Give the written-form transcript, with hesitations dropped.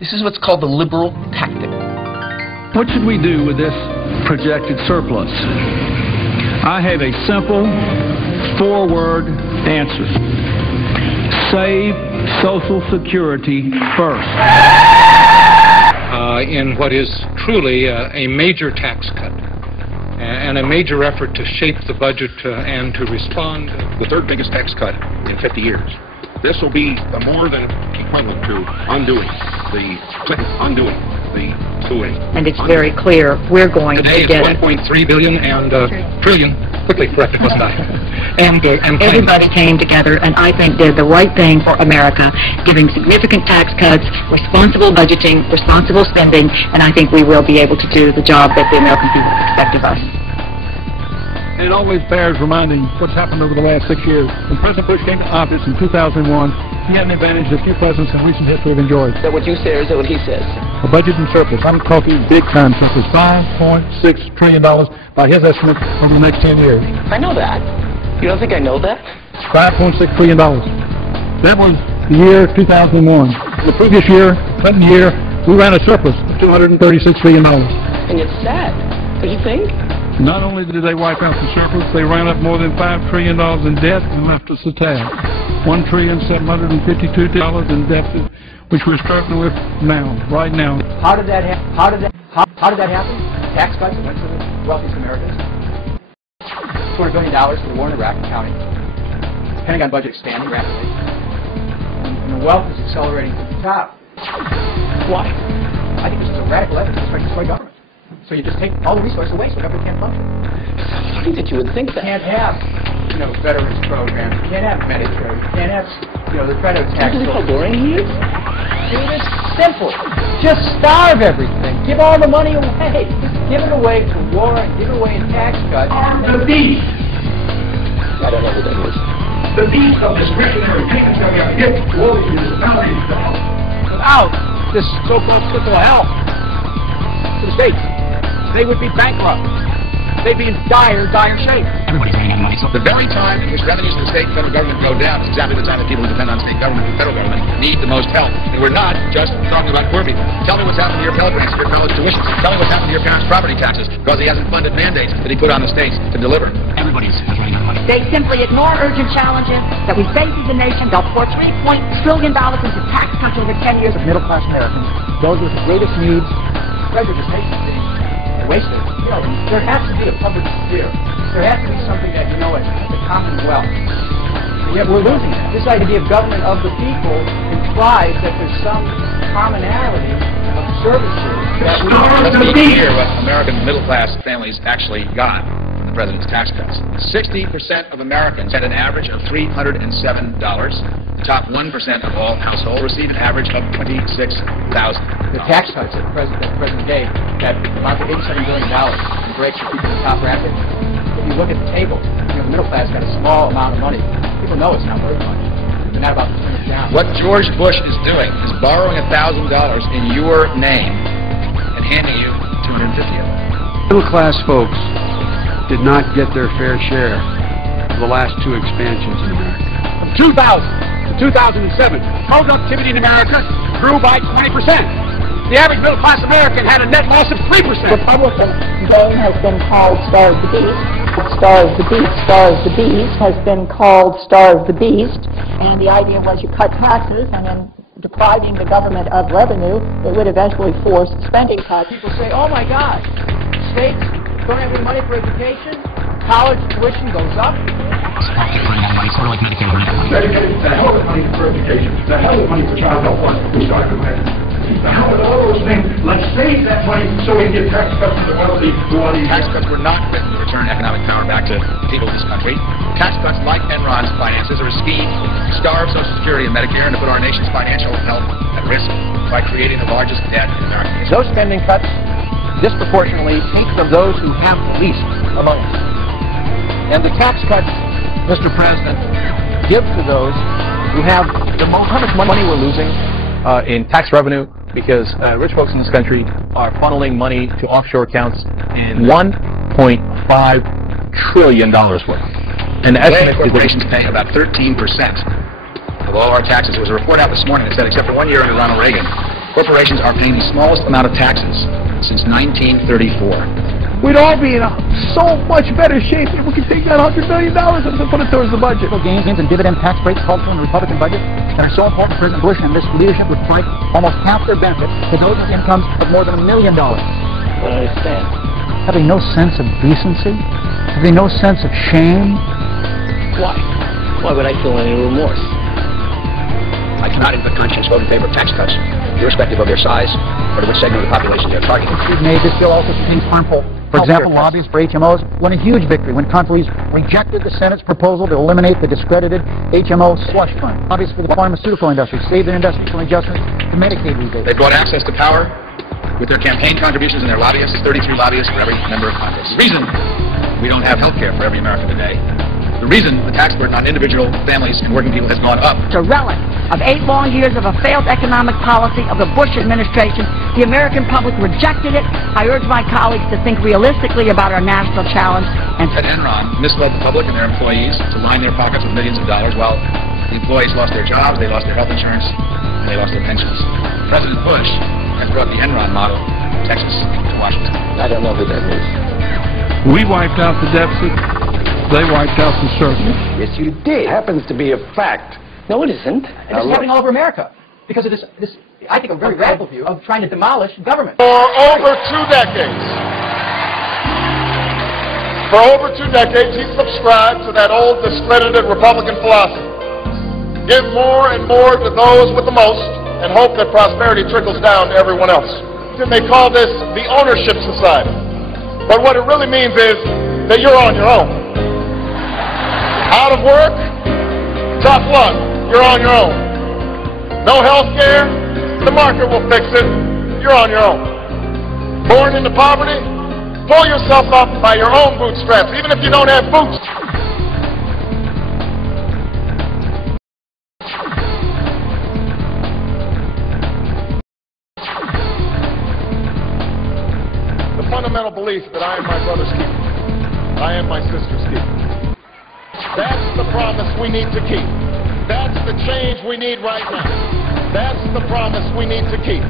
This is what's called the liberal tactic. What should we do with this projected surplus? I have a simple four-word answer. Save Social Security first. In what is truly a major tax cut and a major effort to shape the budget and to respond. The third biggest tax cut in 50 years. This will be more than equivalent to undoing the suing. And it's very clear we're going Today to get it's 1.3 billion and trillion. Quickly corrected, wasn't I? And everybody came together and I think did the right thing for America, giving significant tax cuts, responsible budgeting, responsible spending, and I think we will be able to do the job that the American people expect of us. It always bears reminding what's happened over the last 6 years. When President Bush came to office in 2001, he had an advantage that few presidents in recent history have enjoyed. Is that what you say or is that what he says? A budget and surplus. I'm talking big time surplus. $5.6 trillion by his estimate over the next 10 years. I know that. You don't think I know that? $5.6 trillion. That was the year 2001. The previous year, Clinton year, we ran a surplus of $236 billion. And it's sad. Don't you think? Not only did they wipe out the surplus, they ran up more than $5 trillion in debt and left us a tab. $1,752 in deficit, which we're struggling with now, right now. How did that happen? How did that happen? Tax cuts that went to the wealthiest Americans. $200 billion for the war in Iraq and counting. The Pentagon budget expanding rapidly. And the wealth is accelerating to the top. Why? I think this is a radical effort to destroy government. So you just take all the resources away so government can't function. I think that you would think that. You can't have, veterans programs. You can't have Medicare. You can't have, the credit tax. Do you believe how boring he is? Dude, it's simple. Just starve everything. Give all the money away. Give it away to war and give it away in tax cuts. The beast. I don't know who that is. The beast of discretionary payments that we have to give to all these municipalities to help. Without this so-called fiscal help to the states, they would be bankrupt. They'd be in dire shape. Everybody's running out of money. So the very time in which revenues to the state and federal government go down is exactly the time that people who depend on state government and federal government need the most help. And we're not just talking about poor people. Tell me what's happened to your Pell Grants, your college tuition. Tell me what's happened to your parents' property taxes because he hasn't funded mandates that he put on the states to deliver. Everybody's running out of money. They simply ignore urgent challenges that we face as a nation. They'll pour $3 trillion into tax cuts over 10 years of middle-class Americans. Those with the greatest needs, prejudice, wasted. There has to be a public sphere. There has to be something that is the commonwealth. And yet we're losing that. This idea of government of the people implies that there's some commonality of services that we Let's be clear what American middle-class families actually got from the president's tax cuts. 60% of Americans had an average of $307. The top 1% of all households receive an average of $26,000. The tax cuts that the president gave, that amount to $87 billion and breaks for people in the top bracket. If you look at the table, the middle class got a small amount of money. People know it's not very much. They're not about to turn it down. What George Bush is doing is borrowing $1,000 in your name and handing you $250 of it. Middle-class folks did not get their fair share of the last two expansions in America. From 2000 to 2007, productivity in America grew by 20%. The average middle-class American had a net loss of 3%. Republican game has been called Starve the Beast. Starve the Beast, Starve the Beast has been called Starve the Beast. And the idea was you cut taxes and then depriving the government of revenue, it would eventually force spending cuts. People say, oh my God, states don't have any money for education, college tuition goes up. Money, sort of like Medicare. Dedicated the hell of money for education, the hell of money for child health funds, we started with that. The hell with all those things, let's save that money so we can get tax cuts to the wealthy. Tax cuts were not written to return economic power back to people of this country. Tax cuts, like Enron's finances, are a scheme to starve Social Security and Medicare and to put our nation's financial health at risk by creating the largest debt in American history. Those spending cuts disproportionately take from those who have the least among us. And the tax cuts, Mr. President, give to those who have the most. How much money we're losing in tax revenue because rich folks in this country are funneling money to offshore accounts in $1.5 trillion worth. And the estimate corporations pay about 13% of all our taxes. There was a report out this morning that said except for 1 year under Ronald Reagan, Corporations are paying the smallest amount of taxes since 1934. We'd all be in so much better shape if we could take that $100 million and put it towards the budget. Gains and dividend tax breaks called for in the Republican budget that are so important to President Bush and this leadership would provide almost half their benefits to those with incomes of more than $1 million. I don't understand. Have they no sense of decency? Have they no sense of shame? Why? Why would I feel any remorse? I cannot in good conscience vote in favor of tax cuts, irrespective of their size or to which segment of the population they're targeting. This bill also contains harmful. For example, lobbyists for HMOs won a huge victory when conferees rejected the Senate's proposal to eliminate the discredited HMO slush fund. Lobbyists for the pharmaceutical industry saved their investments from adjustments to Medicaid rebates. They brought access to power with their campaign contributions and their lobbyists, 33 lobbyists for every member of Congress. The reason we don't have health care for every American today, the reason the tax burden on individual families and working people has gone up. It's a relic of 8 long years of a failed economic policy of the Bush administration. The American public rejected it. I urge my colleagues to think realistically about our national challenge. And Enron misled the public and their employees to line their pockets with millions of dollars while the employees lost their jobs, they lost their health insurance, and they lost their pensions. President Bush has brought the Enron model from Texas to Washington. I don't know who that is. We wiped out the deficit. They wiped out the surplus. Yes, you did. Happens to be a fact. No, it isn't. And this is happening all over America because of this, I think, a very radical view of trying to demolish government. For over 2 decades, he subscribed to that old discredited Republican philosophy. Give more and more to those with the most and hope that prosperity trickles down to everyone else. Then they call this the ownership society. But what it really means is that you're on your own. Out of work, tough luck, you're on your own. No health care, the market will fix it, you're on your own. Born into poverty, pull yourself up by your own bootstraps, even if you don't have boots. The fundamental belief that I am my brother's keeper, I am my sister's keeper. That's the promise we need to keep. That's the change we need right now. That's the promise we need to keep.